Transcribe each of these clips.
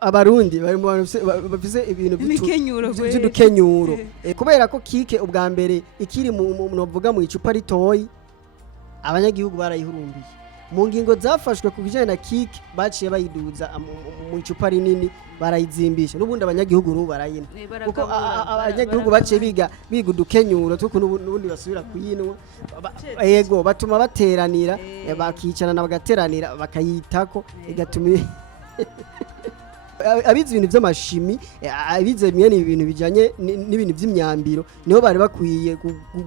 abarundi bari mu bantu bafise ibintu by'udukenyuro kubera ko kike ubwa mbere ikiri novuga mu icupa ritoyi abanyagihugu barayihurumbiye mu ngingo zafashwe ku bijanye na kike baciye bayiduza mu icupa rinini barayizimbisha n'ubundi abanyagihugu n'ubu barayina kuko abanyagihugu baciye biga udukenyuro tuko n'ubundi basubira kuyinwa yego batuma bateranira bakicarana bagateranira bakayitako igatuma abize ibintu by'amashimi abize mwene ibintu bijanye n'ibintu by'imyambiro niho bari bakwiye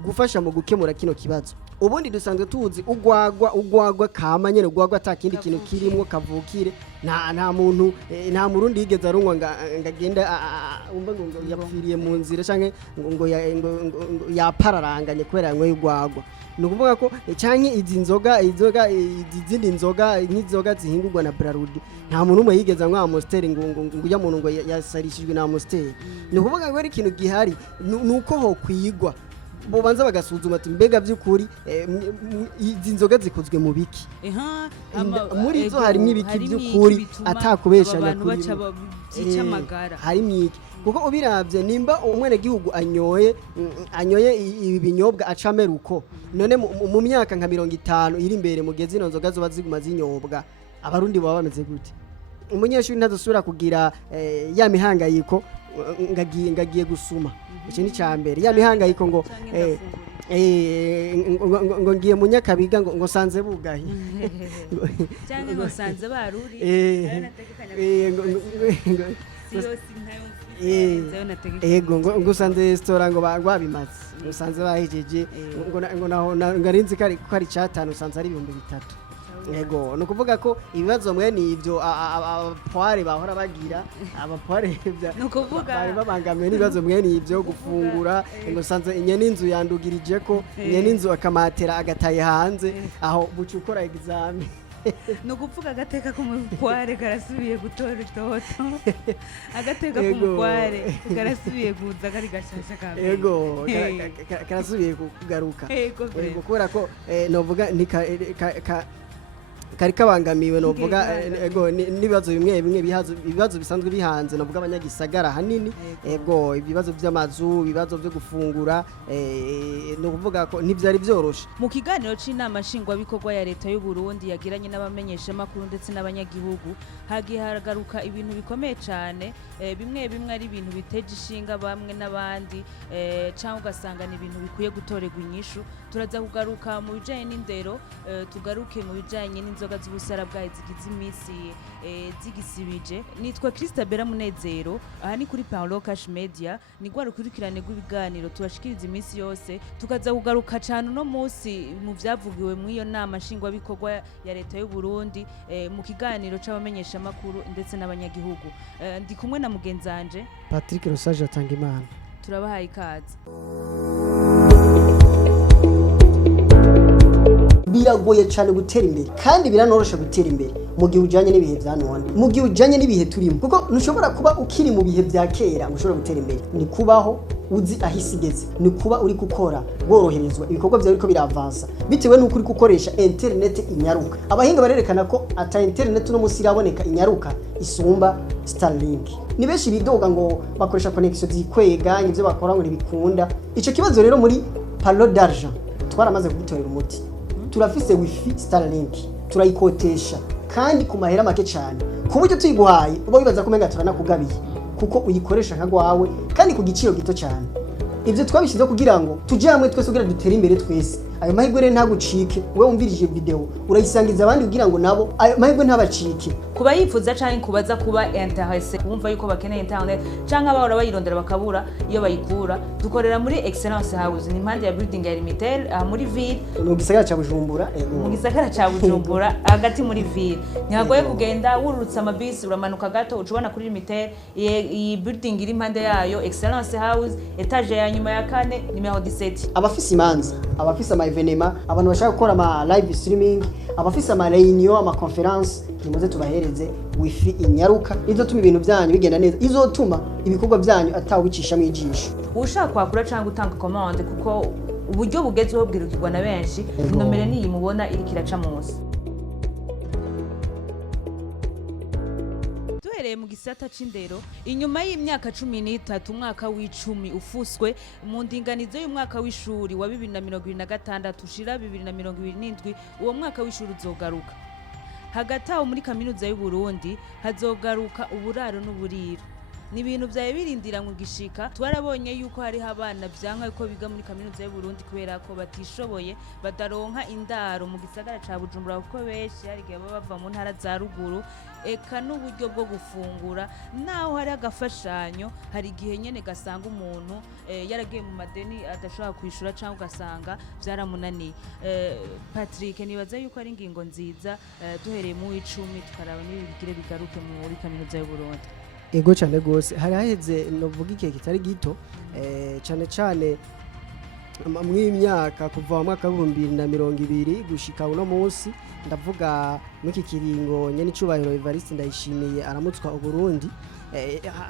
gufasha mu gukemura kino kibazo. Ubundi dusanzwe tuzi ugwagwa kama nyene ugwagwa atakindi kintu kirimwo kavukire nta muntu nta murundi yigeze arungwa ngagenda umba ngo yapfiriye mu nzira canke ngo yapararanganye kubera yanywe ugwagwa. Nukuvuga ko canke izindi nzoga nk'izoga zihingurwa na Brarudi nta muntu umwe yigeze anywa Amstel ngo uya muntu ngo yasarishijwe na Amstel. Nukuvuga ko ari ikintu gihari nuko ho kwigwa bobanza bagasuzuma ati mbega by'ukuri izi nzoga zikozwe mu biki muri zo harimo ibiki by'ukuri atakubeshanya kuri harimo iki kuko ubiravye nimba umwene gihugu anyoye ibi binyobwa acameruko none mu myaka nka 50 iri imbere mugeze ino nzoga zoba ziguma zinyobwa abarundi baba bameze gute umunyeshuri ntazosubira kugira ya mihangayiko ngagiye gusuma iki ni cyambere ya mihangayiko ngo ngo ngiye mu Nyakabiga ngo sanze bugahi cyane ngo sanze baruri ngo sanze restaurant ngo babimaze ngo sanze bahejeje ngo naho ngarinzi kari 5 sanze ari 3,000 yego nukuvuga ko ibibazo mwene ivyo abapoire bahora bagira abapoire bari babangamiye n'ibibazo mwene ivyo gufungura ngo sanze inyene inzu yandugirije ko inyene inzu akamatera agataye hanze aho bucukora examen nukuvuga agateka k'umukware karasubiye gutora itoto agateka k'umukware karasubiye kuza kari gashasha kamwe yego karasubiye kugaruka yego kubera ko novuga ni kari kabangamiwe novuga ego nibibazo bimwe ibibazo bisanzwe bihanze novuga abanyagisagara hanini ego ibibazo by'amazu ibibazo byo gufungura no kuvuga ko ntivyari byoroshe. Mu kiganiro c'inama nshingwa bikorwa ya leta y'u Burundi yagiranye n'abamenyesha makuru ndetse n'abanyagihugu hagiye haragaruka ibintu bikomeye cyane bimwe ari ibintu biteje ishinga bamwe n'abandi cyangwa ugasanga ni ibintu bikwiye gutorerwa inyishu. Turaza kugaruka mu bijanye n'indero tugaruke mu bijanye n'inzoga z'ubusara bwaye zigize imisi zigisibije. Nitwa Christabella Munezero aha ni kuri Paulo Cash Media ni gwa rukurikirane rw'ibiganiro tubashikiriza imisi yose tukaza kugaruka cyane no munsi mu byavugiwe mu iyo nama nshingwa bikorwa ya leta y'u Burundi mu kiganiro c'abamenyesha makuru ndetse n'abanyagihugu ndi kumwe na mugenzanje Patrick Rosaje atanga imana turabahaye ikaze. Biragoye cyane gutera imbere kandi biranorosha gutera imbere mu gihe ujanye n'ibihe bya none mu gihe ujanye n'ibihe turimo kuko ntushobora kuba ukiri mu bihe bya kera ushobora gutera imbere ni kubaho uzi ahisigeze ni kuba uri gukora bworoherezwa ibikorwa byawe ariko biravansa bitewe n'uko uri gukoresha internet inyaruka. Abahinga barerekana ko ata internet no musi iraboneka inyaruka isumba Starlink. Ni benshi bidoga ngo bakoresha connection zikwega ivyo bakora ngo ntibikunda. Ico kibazo rero muri Palo d'Argent twaramaze kugitorera umuti. Turafise wifi Starlink turayikotesha kandi ku mahera make cyane ku buryo tuyiguhaye uba wibaza ko menga turanakugabiye kuko uyikoresha nkagwawe kandi ku giciro gito cyane. Ivyo twabishize kugira ngo tuje hamwe twese kugira dutere imbere twese. Ayo mahirwe rero ntagucike wewe umvirije video urayisangiza abandi kugira ngo nabo ayo mahirwe ntabacike. Kuba yifuza canke kubaza kuba intéressé kumva yuko bakeneye internet canke abahora bayirondera bakabura iyo bayikura dukorera muri Excellence House ni impande ya building ya Limitel muri ville mu gisagara ca Bujumbura mu gisagara ca Bujumbura hagati muri ville ntihagoye kugenda wururutsa amabisi uramanuka gato ucubona kuri Limitel iyi building iri impande yayo Excellence House etage ya nyuma ya 4 numero 17. Abafise imanza abafise evenema abantu bashaka gukora ama live streaming abafise ama reunion ama conference nimuze tubahereze wifi inyaruka izotuma ibintu byanyu bigenda neza izotuma ibikorwa byanyu atawicisha mu ijisho. Ushaka kwakura cyangwa gutanga commande kuko uburyo bugezweho bwirukirwa na benshi nomero niyi mubona iri kiraca munsi. Duhereye mu mu gisata c'indero inyuma y'imyaka 13 umwaka w'icumi ufuswe mu ndinganizo y'umwaka w'ishuri wa 2026 ushira 2027 uwo mwaka w'ishuri uzogaruka. Hagati aho muri kaminuza y'u Burundi hazogaruka uburaro n'uburiro. Ni ibintu vyaye birindira mu gishika. Twarabonye yuko hari abana vyanka ko biga muri kaminuza y'u Burundi kubera ko batishoboye badaronka indaro mu gisagara ca Bujumbura kuko benshi hari gihe bava mu ntara za ruguru eka n'uburyo bwo gufungura naho hari agafashanyo hari igihe nyene gasanga umuntu yaragiye mu madeni adashobora kwishura cyangwa ugasanga vyaramunaniye. Patrick nibaza yuko ari ingingo nziza duhereye mu w'icumi tukaraba n'ibigire bigaruke muri kaminuza y'u Burundi. Ego cyane gose hari haheze novuga ikihe kitari gito cyane cyane mw'imyaka kuva mu mwaka wa 2020 gushika uno munsi ndavuga mw'iki kiringo nyene icubahiro Evariste Ndayishimiye aramutswa u Burundi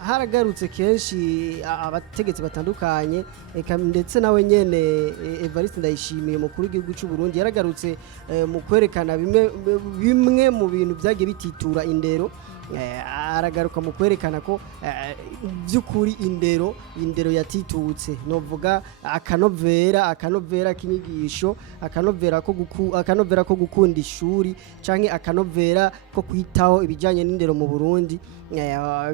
haragarutse kenshi abategetsi batandukanye eka ndetse nawe nyene Evariste Ndayishimiye mukuru w'igihugu cy'u Burundi yaragarutse mu kwerekana bimwe mu bintu byagiye bititura indero. Aragaruka mu kwerekana ko by'ukuri indero yatitutse novuga akanovera kinyigisho akanovera ko gukunda ishuri canke akanovera ko kwitaho ibijanye n'indero mu Burundi.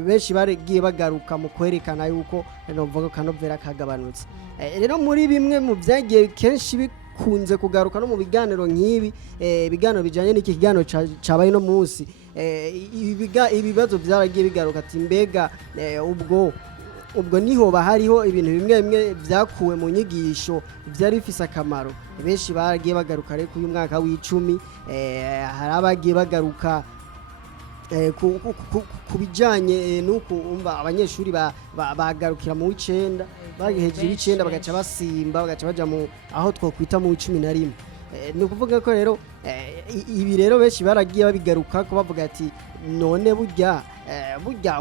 Benshi baragiye bagaruka mu kwerekana yuko novuga akanovera kagabanutse. Rero muri bimwe mu byagiye kenshi bikunze kugaruka no mu biganiro nk'ibi ibiganiro bijanye n'iki kiganiro cabaye no munsi ibibazo byaragiye bigaruka ati mbega ubwo niho bahariho ibintu bimwe byakuwe mu nyigisho byari bifise akamaro. Benshi baragiye bagaruka rero uyu mwaka w'icumi hari abagiye bagaruka ku bijanye nuko umva abanyeshuri bagarukira mu w'icenda bagejeje w'icenda bagaca basimba bagaca baja mu aho twokwita mu w'icumi na rimwe. Ni ukuvuga ko rero ibi rero benshi baragiye babigaruka ko bavuga ati none burya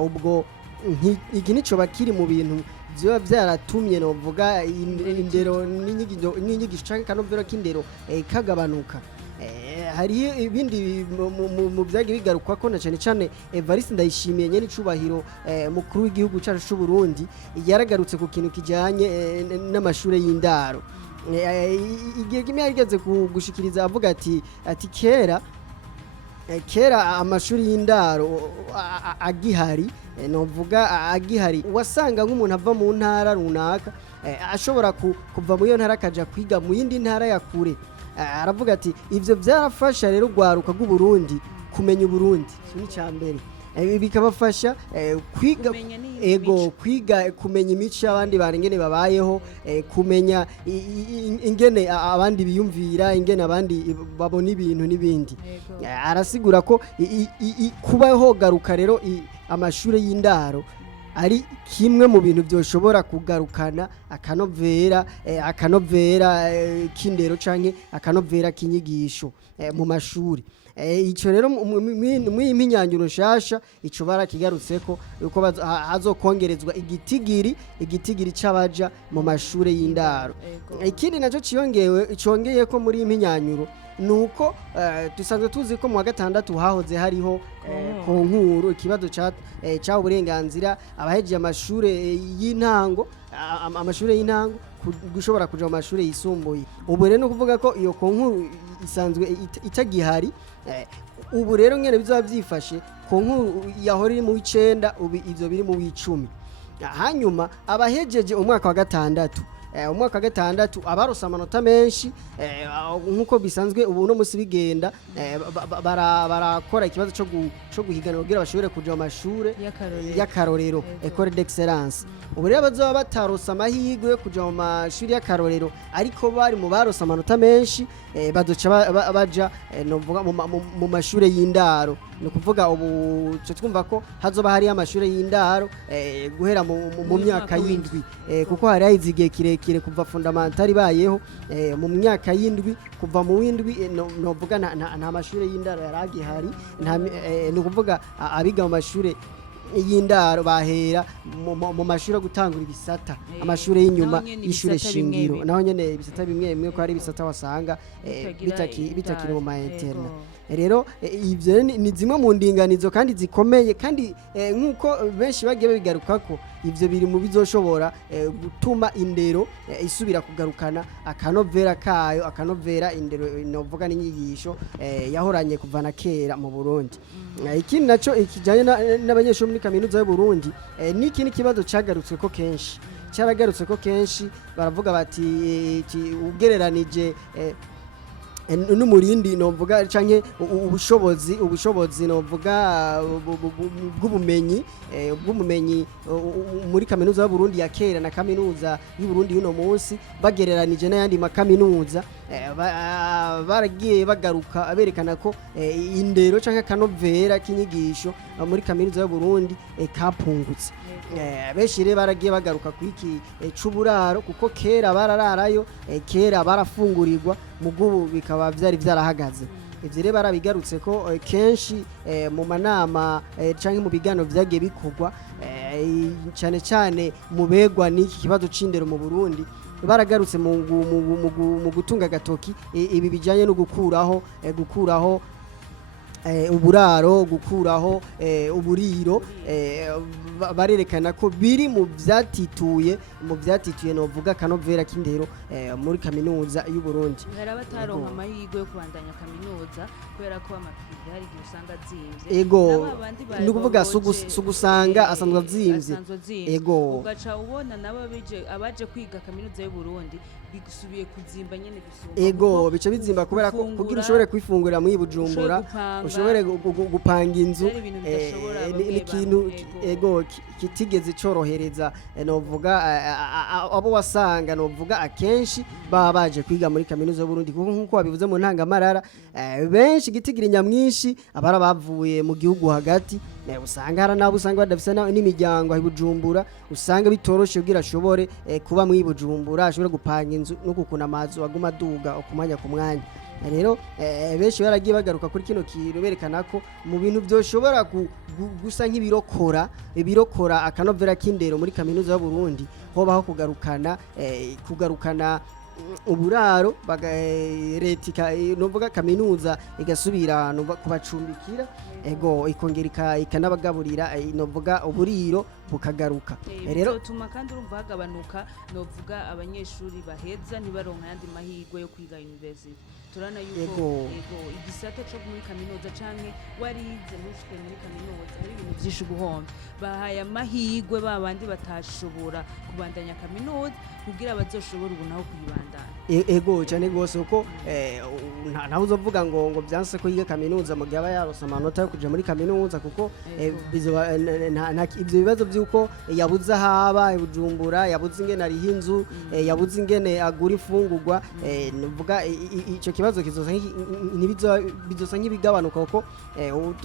ubwo iki nico bakiri mu bintu vyoba vyaratumye novuga indero n'inyigisho canke akanovera k'indero kagabanuka. Hari ibindi mu byagiye bigaruka ko na cyane Evariste Ndayishimiye nyene icubahiro mukuru w'igihugu cyacu cy'u Burundi yaragarutse ku kintu kijanye n'amashure y'indaro. Igihe kimwe yarigeze gushikiriza avuga ati kera amashuri y'indaro agihari novuga agihari wasanga nk'umuntu ava mu ntara runaka ashobora kuva mu iyo ntara akaja kwiga mu yindi ntara ya kure. Aravuga ati ivyo byarafasha rero gwaruka rw'u Burundi kumenya Burundi ni cyambere bikabafasha kwiga kumenya imico y'abandi barengene babayeho kumenya ingene abandi biyumvira ingene abandi babona ibintu n'ibindi. Arasigura ko kubaho garuka rero amashure y'indaro ari kimwe mu bintu byoshobora kugarukana akanovera k'indero canke akanovera kinyigisho mu mashuri. Ico rero mw'impinyanyuro nshasha ico barakigarutseko yuko hazokongerezwa igitigiri c'abaja mu mashure y'indaro. Ikindi naco congeye ko muri impinyanyuro nuko dusanzwe tuzi ko mu wa gatandatu hahoze hariho konkuru ikibazo ca uburenganzira abahejeje amashure y'intango gushobora kuja mu mashure yisumbuye. Ubu rero no kuvuga ko iyo konkuru isanzwe itagihari. Ubu rero ngene bizoba byifashe konkuru yahora iri mu w'icenda ubu ivyo biri mu w'icumi. Hanyuma abahejeje umwaka wa gatandatu abarosa amanota menshi nkuko bisanzwe ubu no musi bigenda barakora ikibazo cyo guhigana kugira bashobore kuja mu mashure y'akarorero école d'excellence. Ubu rero bazoba batarosa amahirwe yo kuja mu mashuri y'akarorero ariko bari mu barosa amanota menshi bazoca baja novuga mu mashure y'indaro. Ni ukuvuga ubu twumva ko hazoba hari amashure y'indaro guhera mu myaka y'indwi kuko hari izigiye kirekire kuva fundamentali bayeho mu myaka y'indwi kuva mu w'indwi novuga nta mashure y'indaro yaragihari. Ni ukuvuga abiga mu mashure y'indaro bahera mu mashuri yo gutangura ibisata amashure y'inyuma y'ishure shingiro naho nyene ibisata bimwe ko ari ibisata wasanga bitakiri mu ma interna. rero ivyo ni zimwe mu ndinganizo kandi zikomeye kandi nk'uko benshi bagiye babigarukako ivyo biri mu bizoshobora gutuma indero isubira kugarukana akanovera kayo, akanovera indero novuga n'inyigisho yahoranye kuva na kera mu Burundi. Ikindi naco ikijanye n'abanyeshuri muri kaminuza y'u Burundi niki n'ikibazo cagarutse ko kenshi, cyaragarutse ko kenshi baravuga bati ugereranije n'umurindi novuga canke ubushobozi novuga bw'ubumenyi muri kaminuza y'u Burundi ya kera na kaminuza y'u Burundi y'uno munsi bagereranije n'ayandi makaminuza baragiye bagaruka berekana ko indero canke akanovera k'inyigisho muri kaminuza y'u Burundi kapungutse. Benshi rero baragiye bagaruka ku iki c'uburaro kuko kera barararayo, kera barafungurirwa mugubu bikaba vyari vyarahagaze. Ivyo rero barabigarutse ko kenshi mu manama canke mu bigano vyagiye bikorwa cane cane mu begwa n'iki kibazo c'indero mu Burundi, baragarutse mu gutunga gatoki ibi bijanye no gukuraho uburaro, gukuraho uburiro, barerekana ko biri mu vyatituye novuga akanovera k'indero muri kaminuza y'u Burundi. Hari abataronka amahirwe yo kubandanya kaminuza kubera ko amaprive hari igihe usanga azimvye. Ego ni ukuvuga sugusanga asanzwe azimvye. Ego ugaca ubona nabo abaje kwiga kaminuza y'u Burundi bigusubiye kuzimba nyene gusumba. Ego bica bizimba kubera ko kugira ushobore kwifungurira muri Bujumbura, ushobore gupanga inzu n'ikintu ego kitigeze corohereza novuga abo wasanga novuga akenshi baba baje kwiga muri kaminuza y'u Burundi kuko nkuko babivuze mu ntangamarara benshi gitigira nyamwinshi abara bavuye mu gihugu hagati usanga hari nabo usanga badafise n'imiryango aho Bujumbura, usanga bitoroshe kugira ashobore kuba muri Bujumbura, ashobore gupanga inzu no gukuna amazu aguma duga okumanya ku mwanya. Rero benshi baragiye bagaruka kuri kino kintu berekana ko mu bintu byoshobora gusa nk'ibirokora akanovera k'indero muri kaminuza y'u Burundi hobaho kugarukana uburaro leta novuga kaminuza igasubira kubacumbikira ego ikongera ikanabagaburira novuga uburiro bukagaruka. Rero tuma kandi urumva hagabanuka novuga abanyeshuri baheza ntibaronka yandi mahirwe yo kwiga university. Turana yuko igisata cyo muri kaminuza canke warize mushike muri kaminuza hari ibintu byinshi guhomba, bahaye amahirwe babandi batashobora kubandanya kaminuza kugira bazoshobora ubu naho kuyibandanya. Ego cyane gose uko naho uzovuga ngo byanse ko yiga kaminuza mu gihe aba yarose amanota yo kuja muri kaminuza kuko ivyo bibazo byuko yabuze haba Bujumbura, yabuze ingene ari hinzu, yabuze ingene agura ifungurwa, nuvuga ico kibazo bizosa nk'ibigabanuka kuko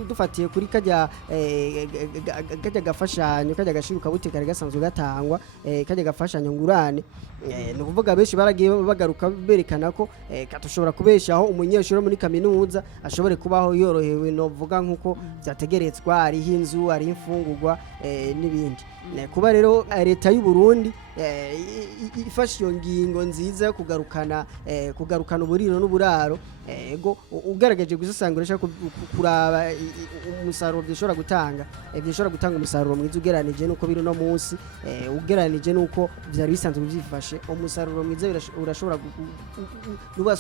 dufatiye kuri kajya gafashanyo kajya gashiruka butekare gasanzwe gatangwa kajya gafashanyo ngurane, ni ukuvuga benshi baragiye bagaruka berekana ko katushobora kubeshaho umunyeshuri muri kaminuza ashobore kubaho yorohewe novuga nkuko vyategerezwa, ari hinzu, ari imfungurwa n'ibindi. Kuba rero leta y'u Burundi ifashe iyo ngingo nziza yo kugarukana uburiro n'uburaro, ego ugaragaje gusanga urashaka kuraba umusaruro byishobora gutanga umusaruro mwiza ugeranije nuko biri no munsi, ugeranije nuko byari bisanzwe byifashe, umusaruro mwiza urashobora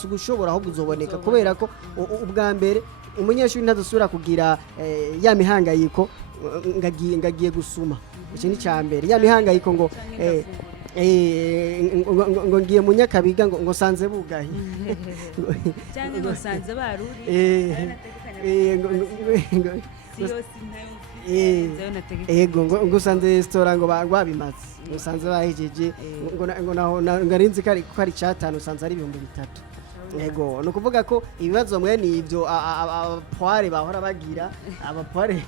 gushobora aho kuzoboneka kubera ko ubwa mbere umunyeshuri ntazosubira kugira ya mihangayiko ngagiye gusuma. Iki ni cyambere ya mihangayiko ngo ngiye mu Nyakabiga ngo sanze bugahi cyangwa ngo sanze baruri ngo sanze restaurant ngo babimaze, ngo sanze bahejeje ngo naho ngarinzi ko ari cyatanu sanze ari 3,000. Ego no kuvuga ko ibibazo mwene ivyo abapoire bahora bagira abapoire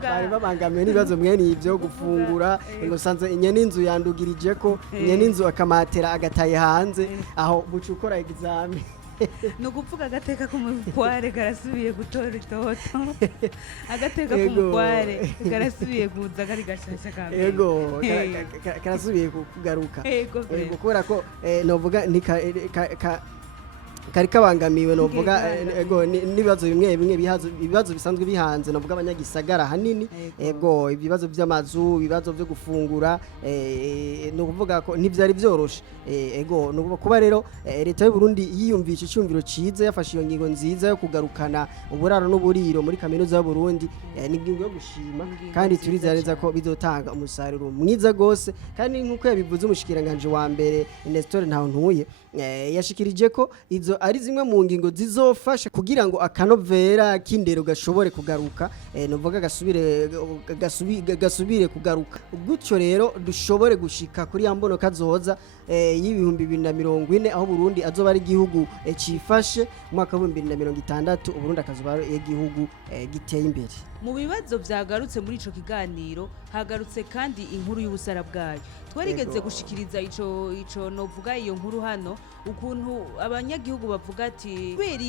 bari babangamiwe n'ibibazo mwene ivyo gufungura ngo sanze inyene inzu yandugirije ko inyene inzu akamatera agataye hanze aho bucukora examen no kuvuga agateka ko mupoire karasubiye gutora itoto agateka ko mupoire karasubiye kuza kari gashasha kamwe. Ego karasubiye kugaruka. Ego kubera ko novuga kari kabangamiwe novuga Kibangamiwe. ego n'ibibazo bimwe bimwe ibibazo bisanzwe bihanze novuga abanyagisagara hanini ego ibibazo by'amazu ibibazo byo gufungura no kuvuga ko ntivyari byoroshe ego no kuba rero leta y'u Burundi yiyumvisha icyumviro ciza yafashe iyo ngingo nziza yo kugarukana uburaro n'uburiro muri kaminuza y'u Burundi ni ingingo yo gushima kandi turizera neza ko bizotanga umusaruro mwiza gose kandi nkuko yabivuze umushikiranganji wa mbere Nestor Ntahontuye yashikirije ko izo ari zimwe mu ngingo zizofasha kugira ngo akanovera k'indero gashobore kugaruka novuga gasubire kugaruka gutyo rero dushobore gushika kuri yambono kazoza y'ibihumbi 2040 aho Burundi azoba ari igihugu cifashe mwaka wa 2060 Burundi akazoba ari igihugu giteye imbere. Mu bibazo vyagarutse muri ico kiganiro hagarutse kandi inkuru y'ubusara bwayo twarigeze gushikiriza ico novuga iyo nkuru hano ukuntu abanyagihugu bavuga ati kubera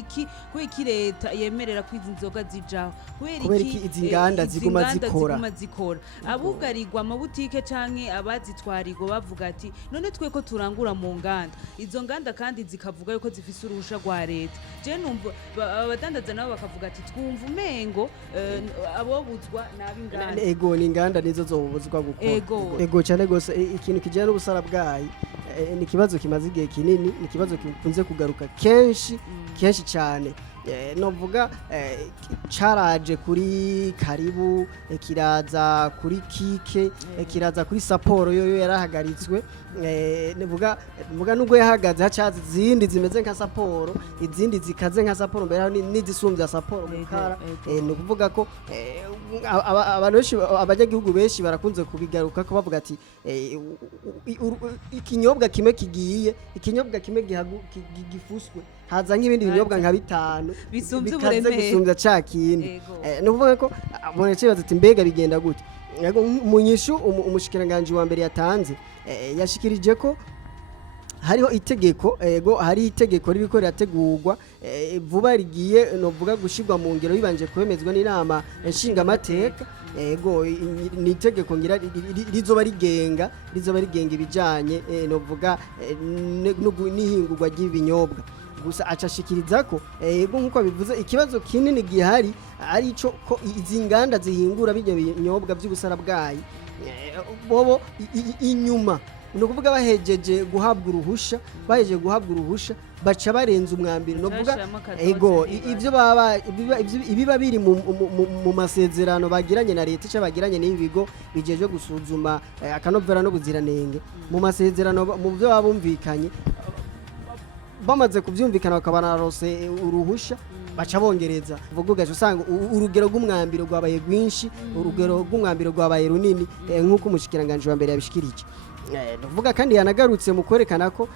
iki leta yemerera ko izi nzoga zijaho kubera iki izi nganda ziguma zikora abugarirwa amabutike canke abazitwarirwa bavuga ati none twe ko turangura mu nganda izo nganda kandi zikavuga yuko zifise uruhusha rwa leta je numva abadandaza nabo bakavuga ati twumva umengo abobuzwa nabi nganda ego ni inganda nizo zobuzwa gukora ego cyane gose ikintu kijana n'ubusara bwayi ni kibazo kimaze igihe kinini ni kibazo kikunze kugaruka kenshi cyane novuga caraje kuri karibu kiraza kuri kike kiraza kuri saporo yo yarahagaritswe nuvuga nubwo yahagaze hacaza izindi zimeze nka saporo izindi zikaze nka saporo mbere n'izisumbya saporo mukara no kuvuga ko abantu benshi abanyagihugu benshi barakunze kubigaruka ko bavuga ati ikinyobwa kimwe kigiye ikinyobwa kimwe gifuswe haza nk'ibindi binyobwa nka bitanu bikaze gusumbya ca kindi no kuvuga ko abonetse baza ati mbega bigenda gute munyishu umushikiranganji wa mbere yatanze yashikirije ko hariho itegeko hari itegeko ririko rirategurwa vuba rigiye novuga gushirwa mu ngiro bibanje kwemezwa n'inama nshingamateka ni itegeko ngira rizoba rigenga ibijanye novuga n'ihingurwa ry'ibinyobwa gusa acashikiriza ko nkuko bivuze ikibazo kinini gihari ari ico ko izi nganda zihingura bijye binyobwa by'ubusara bwayi bobo inyuma no kuvuga bahejeje guhabwa uruhusha baca barenza umwambiro no kuvuga ivyo baba ibiba biri mu masezerano bagiranye na leta cyangwa bagiranye n'ibi bigo bijeje gusuzuma akanovera no buziranenge mu masezerano mu byo babumvikanye bamaze kuvyumvikana bakabanarose uruhusha baca bongereza vuga usanga urugero rw'umwambiro rwabaye rwinshi urugero rw'umwambiro rwabaye runini nk'uko umushikiranganji wa mbere yabishikirije vuga kandi yanagarutse mu kwerekana ko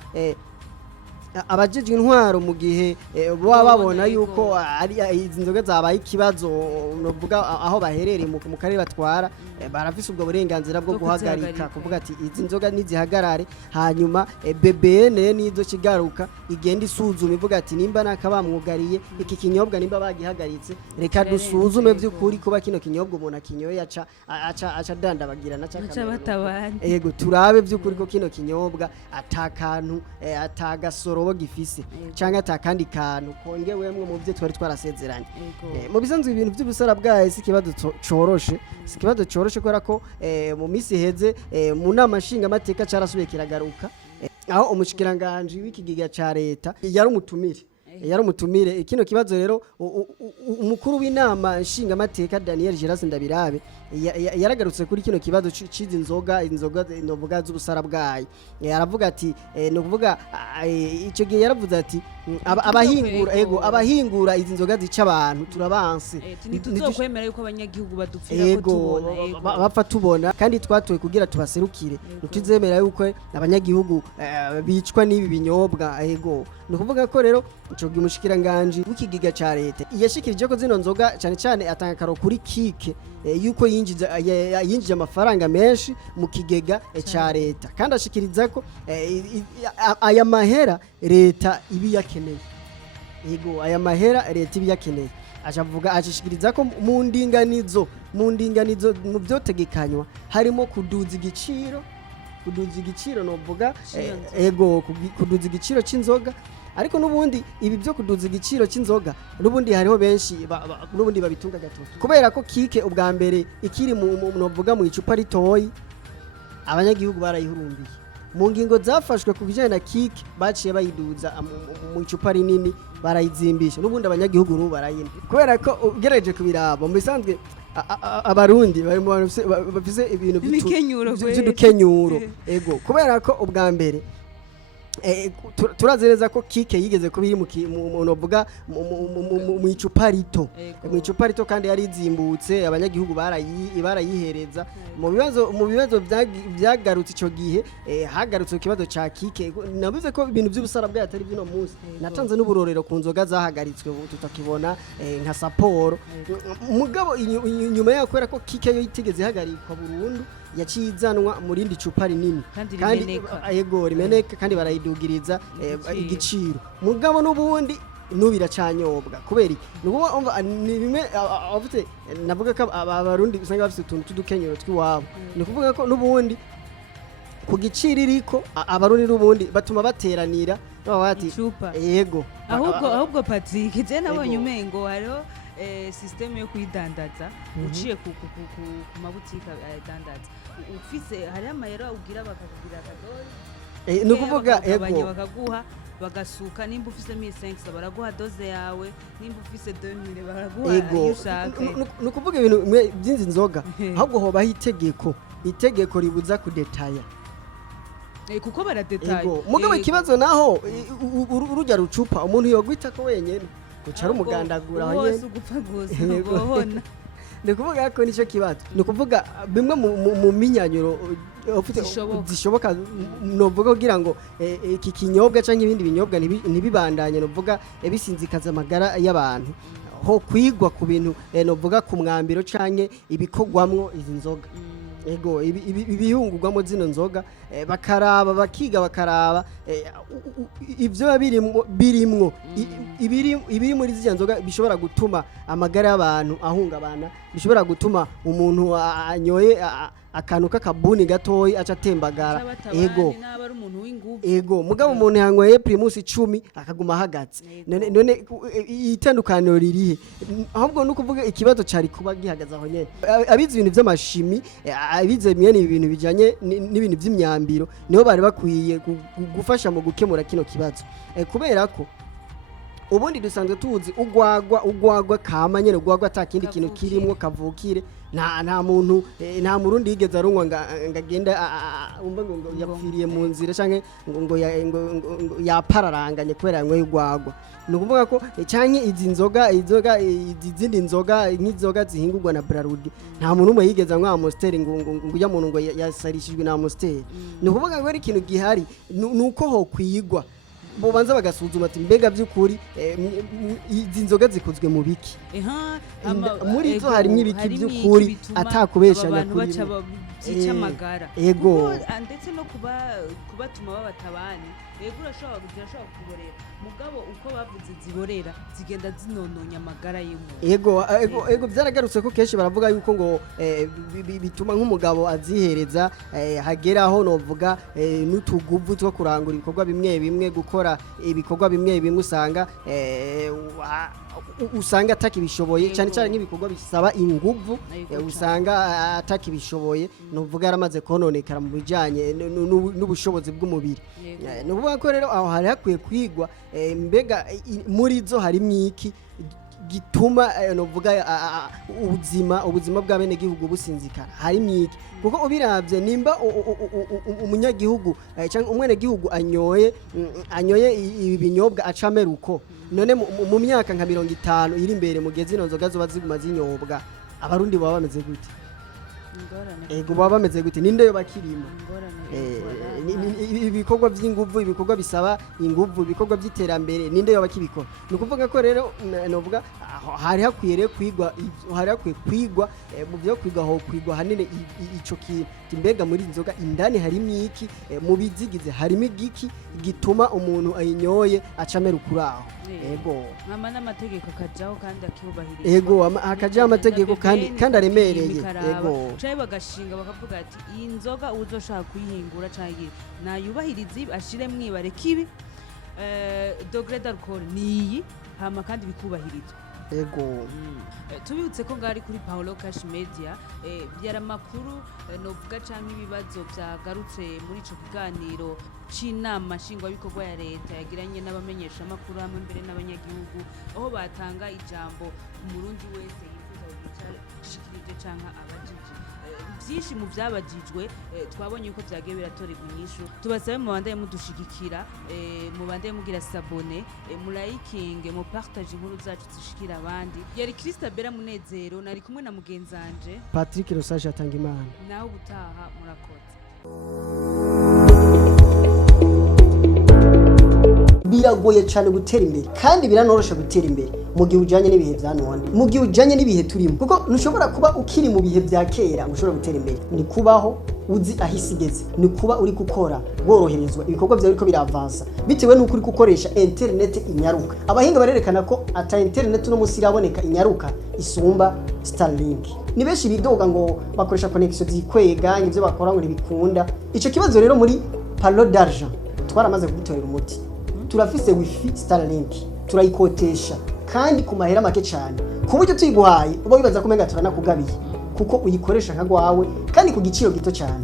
abajejwe intwaro mu gihe baba babona yuko ari izi nzoga zabaye ikibazo novuga aho baherereye mu karere batwara barafise ubwo burenganzira bwo guhagarika kuvuga ati izi nzoga nizihagarare hanyuma BBN nizo kigaruka igenda isuzuma ivuga ati nimba nakabamwugariye iki kinyobwa nimba bagihagaritse reka dusuzume by'ukuri kuba kino kinyobwa umuntu akinyoye aca dandabagirana yego turabe by'ukuri ko kino kinyobwa atakantu atagasoro gifise cyangwa atakandi kantu kongewemwe mu byo twari twarasezeranye mu bisanzwe ibintu by'ubusara bwaye si kibazo coroshe kubera ko mu misi heze mu nama nshingamateka carasubiye kiragaruka aho umushikiranganji w'ikigiga ca leta yari umutumire kino kibazo rero umukuru w'inama nshingamateka Daniel Gerard Ndabirabe yaragarutse kuri kino kibazo cizi inzoga novuga z'ubusara bwayi aravuga ati no kuvuga ico gihe yaravuze ati abahingura izi nzoga zica abantu turabanse ntituzokwemera yuko abanyagihugu badupfira ko tubona bapfa tubona kandi twatoye kugira tubaserukire ntituzemera yuko abanyagihugu bicwa n'ibi binyobwa no kuvuga ko rero ico gihe umushikiranganji w'ikigiga ca leta yashikirije ko zino nzoga cyane cyane atanga karo kuri kike yuko yinjije amafaranga menshi mu kigega ca leta kandi ashikiriza ko aya mahera leta ibi yakeneye aya mahera leta ibi yakeneye ashikiriza ko mu ndinganizo mu byotegekanywa harimo kuduza igiciro novuga kuduza igiciro c'inzoga ariko n'ubundi ibi byo kuduza igiciro cy'inzoga n'ubundi hariho benshi n'ubundi babitunga gatoki kubera ko kike ubwa mbere ikiri novuga mu icupa ritoyi abanyagihugu barayihurumbiye mu ngingo zafashwe ku bijyanye na kike baciye bayiduza mu icupa rinini barayizimbisha n'ubundi abanyagihugu n'ubu barayina kubera ko ugerageje kubiraba mu bisanzwe abarundi bafise ibintu by'udukenyuro ego kubera ko ubwa mbere turazi neza ko kike yigeze kuba iri novuga mu icupa rito kandi yari izimbutse abanyagihugu barayihereza mu bibazo byagarutse icyo gihe hagarutse ikibazo cya kike navuze ko ibintu by'ubusara bwayo atari by'uno munsi natanze n'uburorero ku nzoga zahagaritswe tutakibona nka saporo mugabo inyuma yaho kubera ko kike yo itigeze ihagarikwa burundu yaciye izanwa mu rindi cupa rinini kandi rimeneka kandi barayidugiriza igiciro mugabo n'ubundi n'ubiracanyobwa kubera ni bimwe navuga ko abarundi usanga bafite utuntu tw'udukenyero tw'iwabo ni ukuvuga ko n'ubundi ku giciro iriko abarundi n'ubundi batuma bateranira bati yego ahubwo Patrick je nabonye umengo hariho system yo kuyidandaza uciye ku mabutike adandaza ufise hari amayero ugira bakakugira akadori ni ukuvuga ego bakaguha bagasuka nimba ufise 1500 baraguha doze yawe nimba ufise 2000 baraguha iyo ushaka ni ukuvuga ibintu by'inzi nzoga ahubwo hobaho itegeko ribuza kudetaya kuko baradetaye mugabo ikibazo naho urujya rucupa umuntu yogwita ko wenyene kucara umugandagura wose ugupfa gose ubohona ni kuvuga ko nicyo kibazo ni ukuvuga bimwe mu minyanyuro zishoboka novuga kugira ngo iki kinyobwa cyangwa ibindi binyobwa ntibibandanye novuga bisinzikaza amagara y'abantu ho kwigwa ku bintu novuga ku mwambiro cyangwa ibikorwamwo izi nzoga ego ibihungurwamo zino nzoga bakaraba ibyo birimwo ibiri muri ziriya nzoga bishobora gutuma amagara y'abantu ahungabana bishobora gutuma umuntu anyoye akantu k'akabuni gatoyi aca atembagara ego mugabo umuntu yanyweye primus 10 akaguma ahagatse none itandukaniro ririhe ahubwo no kuvuga ikibazo cari kuba gihagaze aho nyene abize ibintu by'amashimi abize mwene ibintu bijanye n'ibintu by'imyambiro niho bari bakwiye gufasha mu gukemura kino kibazo kubera ko ubundi dusanzwe tuzi ugwagwa kama nyene ugwagwa atakindi kintu kirimwo kavukire nta muntu nta murundi yigeze arungwa ngagenda umva ngo yapfiriye mu nzira canke ngo yapararanganye kubera yanywe ugwagwa ni ukuvuga ko canke izindi nzoga nk'izoga zihingurwa na Brarudi nta muntu umwe yigeze anywa Amstel ngo ujya muntu ngo yasarishijwe na Amstel ni ukuvuga ko ari ikintu gihari nuko ho kwigwa bobanza bagasuzuma ati mbega by'ukuri izi nzoga zikozwe mu biki muri zo harimo ibiki by'ukuri atakubeshanya kuri by'amagara ego ndetse no kubatuma babatabani ego urashobora kuborera mugabo uko bavuze ziborera zigenda zinononya amagara y'umuntu ego byaragarutse ko kenshi baravuga yuko ngo bituma nk'umugabo azihereza hageraho novuga n'utuguvu two kurangura ibikorwa bimwe gukora ibikorwa bimwe usanga atakibishoboye cyane cyane nk'ibikorwa bisaba inguvu usanga atakibishoboye novuga yaramaze kononekara mu bijanye n'ubushobozi bw'umubiri ni ukuvuga ko rero aho hari hakwiye kwigwa mbega muri zo harimo iki gituma novuga ubuzima bw'abenegihugu businzikara harimo iki kuko ubiravye nimba umunyagihugu cyangwa umwenegihugu anyoye ibi binyobwa acameruko none mu myaka nka 50 iri imbere mugeze ino nzoga zoba ziguma zinyobwa abarundi baba bameze gute ego baba bameze gute ninde yo bakirimo ibikorwa by'inguvu ibikorwa bisaba inguvu ibikorwa by'iterambere ninde yo bakibikora ni ukuvuga ko rero novuga hari hakwiye kwigwa mu byo kwiga ho kwigwa hanene ico kimbega muri nzoga indani harimo iki mu bizigize harimo igiki gituma umuntu ayinyoye acamera ukuraho ego nkama n'amategeko akajaho kandi akiyubahiriza ego akajaho amategeko kandi aremereye ego cyaye bagashinga bakavuga ati iyi nzoga uzoshaka kuyihingura cyangwa nayubahiriza ashire mwibare kibi dogere d'alcool niyi hama kandi bikubahirizwa ego tubibutse ko ngari kuri Paulo Cash Media byara makuru novuga canke ibibazo byagarutse muri ico kiganiro c'inama nshingwabikorwa ya leta yagiranye n'abamenyesha makuru hamwe mbere n'abanyagihugu aho batanga ijambo umurundi wese yifuza gushikirije canke abajije byinshi mu byabagijwe twabonye uko byagiye biratorerwa inyishu tubasabe mu bandaye mudushigikira mu bandaye mugira sabone mu liking mu partage inkuru zacu zishikira abandi yari Christabella Munezero nari kumwe na mugenzanje Patrick Rosage atanga imana naho gutaha murakoze biragoye cyane gutera imbere kandi biranorosha gutera imbere mu gihe ujanye n'ibihe bya none mu gihe ujanye n'ibihe turimo kuko ntushobora kuba ukiri mu bihe bya kera ushobora gutera imbere ni kubaho uzi ahisigeze ni kuba uri gukora woroherezwa ibikorwa byawe ariko biravansa bitewe n'uko uri gukoresha internet inyaruka abahinga barerekana ko ata internet no musi iraboneka inyaruka isumba Starlink ni benshi bidoga ngo bakoresha connection zikwega ivyo bakora ngo ntibikunda ico kibazo rero muri palo d'argent twaramaze kubitorera umuti turafise wifi Starlink turayikotesha kandi ku mahera make cyane ku buryo tuyiguhaye uba wibaza ko menga turanakugabiye kuko uyikoresha nkagwawe kandi ku giciro gito cyane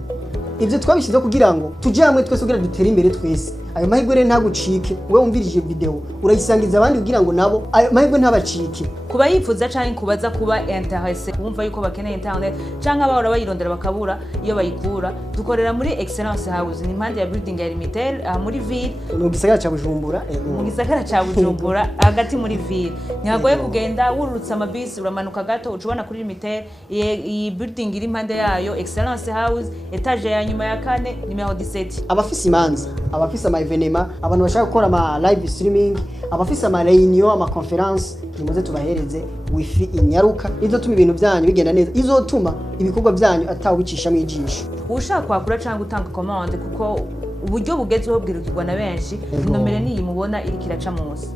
ivyo twabishize kugira ngo tuje hamwe twese kugira dutere imbere twese ayo mahirwe rero ntagucike wewe umvirije video urayisangiza abandi kugira ngo nabo ayo mahirwe ntabacike kuba yifuza canke kubaza kuba intéressé kumva yuko bakeneye internet canke abahora bayirondera bakabura iyo bayikura dukorera muri Excellence House ni impande ya building ya Limitel muri ville mu gisagara ca Bujumbura mu gisagara ca Bujumbura hagati muri ville ntihagoye kugenda wururutsa amabisi uramanuka gato ucubona kuri Limitel iyi building iri impande yayo Excellence House etage ya nyuma ya kane numero 17 abafise imanza abafise ama evenema abantu bashaka gukora ama live streaming abafise ama réunion ama conference nimuze tubahereze wifi inyaruka izotuma ibintu byanyu bigenda neza izotuma ibikorwa byanyu atawe bicisha mu ijisho ushaka kwakura cyangwa gutanga commande kuko uburyo bugezweho bwirukirwa na benshi inomero niyi mubona iri kiraca munsi